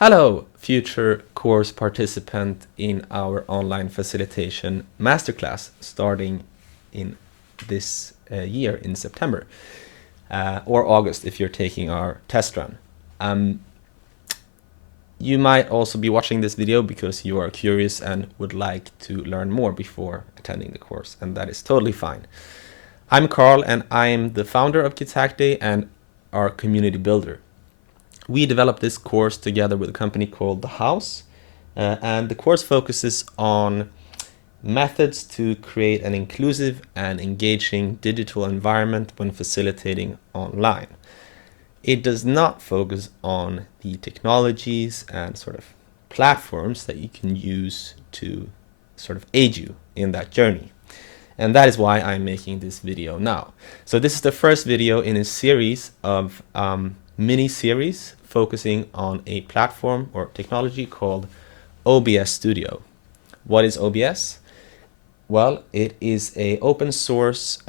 Hello, future course participant in our Online Facilitation Masterclass starting in this year in September or August if you're taking our test run. You might also be watching this video because you are curious and would like to learn more before attending the course, and that is totally fine. I'm Carl and I am the founder of Kids Hack Day and our community builder. We developed this course together with a company called The House, and the course focuses on methods to create an inclusive and engaging digital environment when facilitating online. It does not focus on the technologies and sort of platforms that you can use to sort of aid you in that journey. And that is why I'm making this video now. So this is the first video in a series of mini-series focusing on a platform or technology called OBS Studio. What is OBS? Well, it is an open source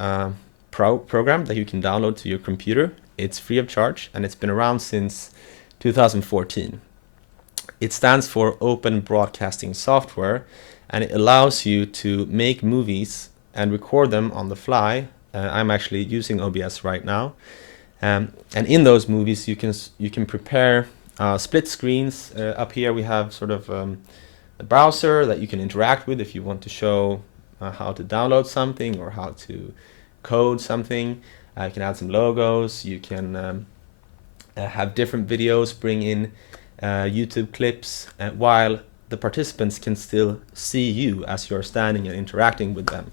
program that you can download to your computer. It's free of charge and it's been around since 2014. It stands for Open Broadcasting Software, and it allows you to make movies and record them on the fly. I'm actually using OBS right now. And in those movies, you can prepare split screens. Up here we have sort of a browser that you can interact with if you want to show how to download something or how to code something. You can add some logos. You can have different videos, bring in YouTube clips, while the participants can still see you as you're standing and interacting with them.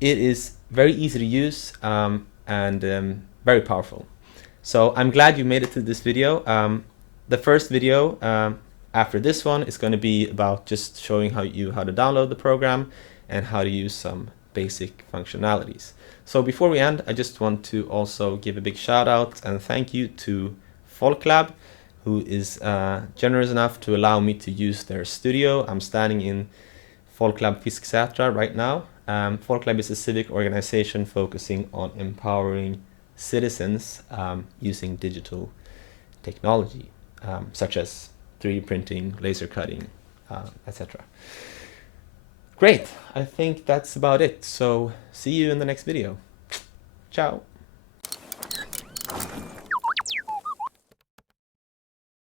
It is very easy to use and very powerful. So I'm glad you made it to this video. The first video after this one is going to be about just showing how to download the program and how to use some basic functionalities. So before we end, I just want to also give a big shout out and thank you to Folklab, who is generous enough to allow me to use their studio. I'm standing in Folklab Fisksätra right now. Folklab is a civic organization focusing on empowering citizens using digital technology, such as 3D printing, laser cutting, etc. Great, I think that's about it. So see you in the next video. Ciao.